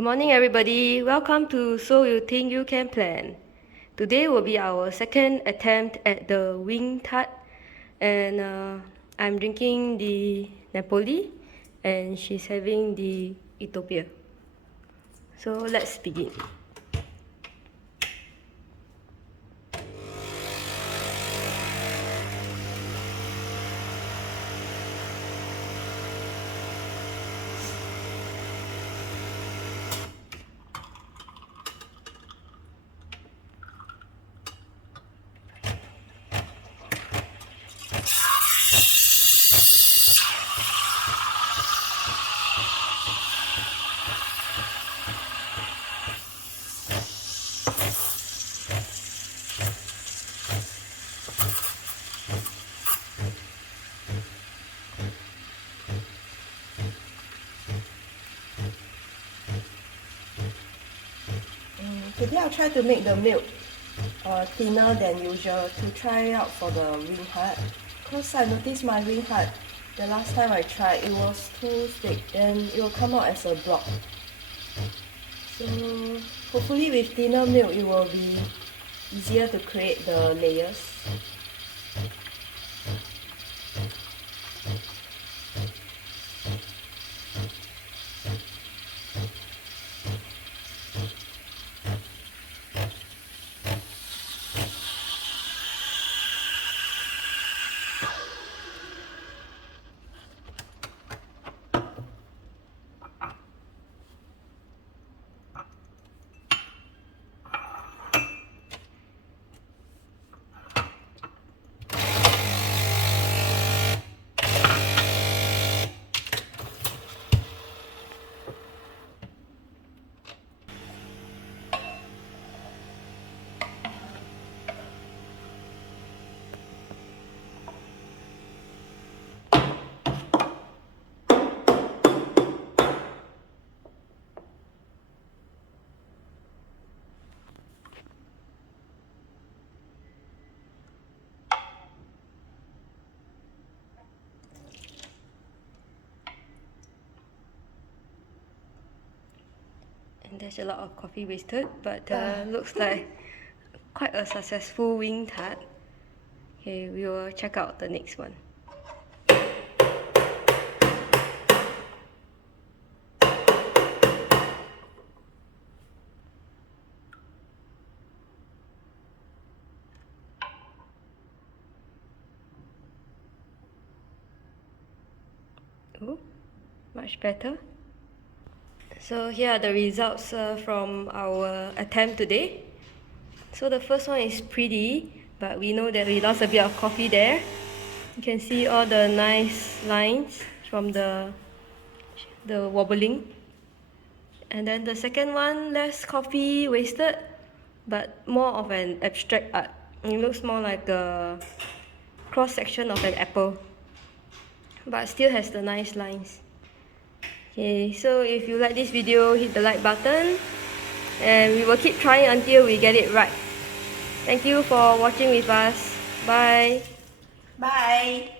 Good morning, everybody. Welcome to So You Think You Can Plan. Today will be our second attempt at the wing tart, and I'm drinking the Napoli, and she's having the Ethiopia. So let's begin. Today I'll try to make the milk thinner than usual to try out for the wing heart. Because I noticed my wing heart, the last time I tried, it was too thick and it will come out as a block. So hopefully with thinner milk it will be easier to create the layers. And there's a lot of coffee wasted, but looks like quite a successful wing tart. Okay, we will check out the next one. Oh, much better. So here are the results from our attempt today. So the first one is pretty, but we know that we lost a bit of coffee there. You can see all the nice lines from the wobbling. And then the second one, less coffee wasted, but more of an abstract art. It looks more like a cross-section of an apple, but still has the nice lines. Okay, so if you like this video, hit the like button, and we will keep trying until we get it right. Thank you for watching with us. Bye. Bye!